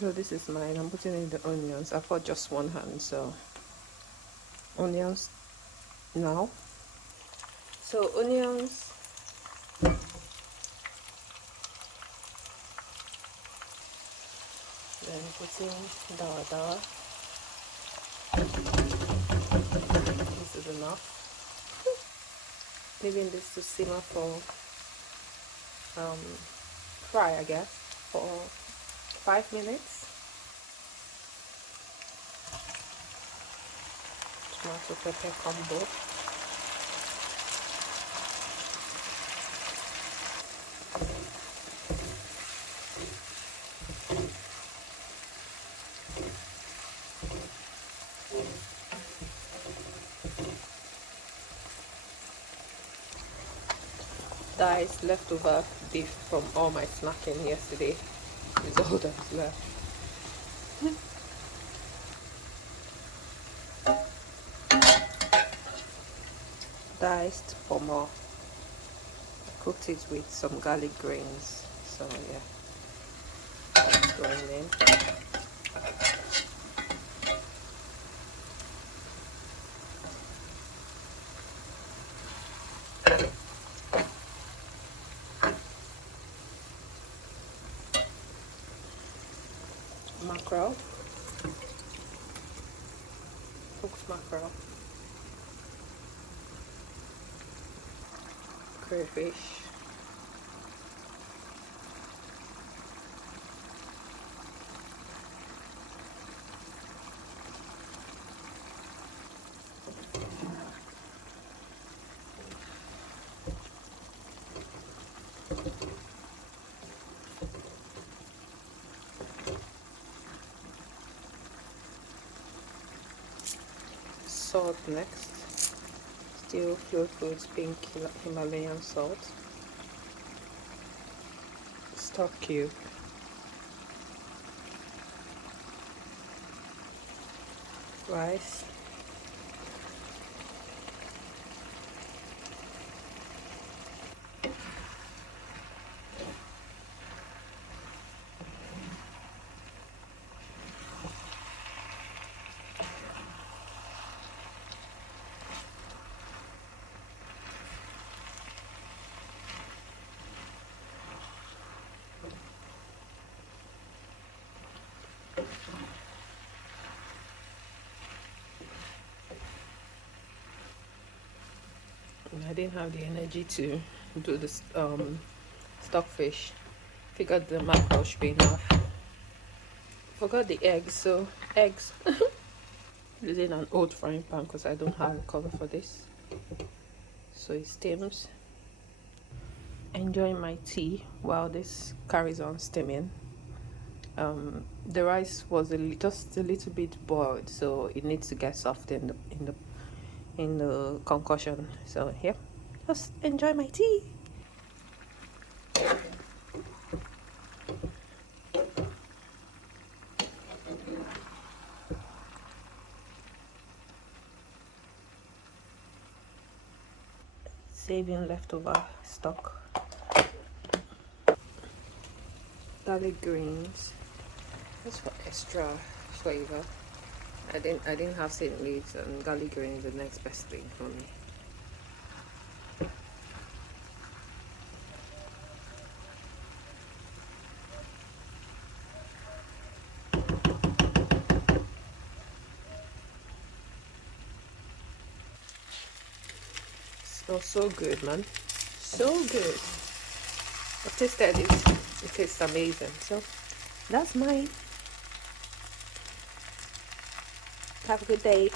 So this is mine. I'm putting in the onions. I've got just one hand, so onions now. So onions, then putting dawa dawa. This is enough. Leaving this to simmer for fry, I guess, for 5 minutes. Tomato pepper combo. Guys, leftover beef from all my snacking yesterday is all that's left. Diced Ponmo. I cooked it with some garlic grains, so yeah, that's going in. Mackerel, cooked mackerel, crayfish, salt next, still Flow Foods pink Himalayan salt, stock cube, rice, I didn't have the energy to do this stockfish. Figured the mackerel should be enough. Forgot the eggs, so eggs. Using an old frying pan because I don't have a cover for this, so it steams. Enjoying my tea while this carries on steaming. The rice was just a little bit boiled, so it needs to get soft in the concoction. So yeah, just enjoy my tea. Saving leftover stock. Garlic greens, just for extra flavor. I didn't have St. Leaves, and garlic greens is the next best thing for me. Smells so good, man. So good. I've tasted it. It tastes amazing. So that's mine. Have a good day.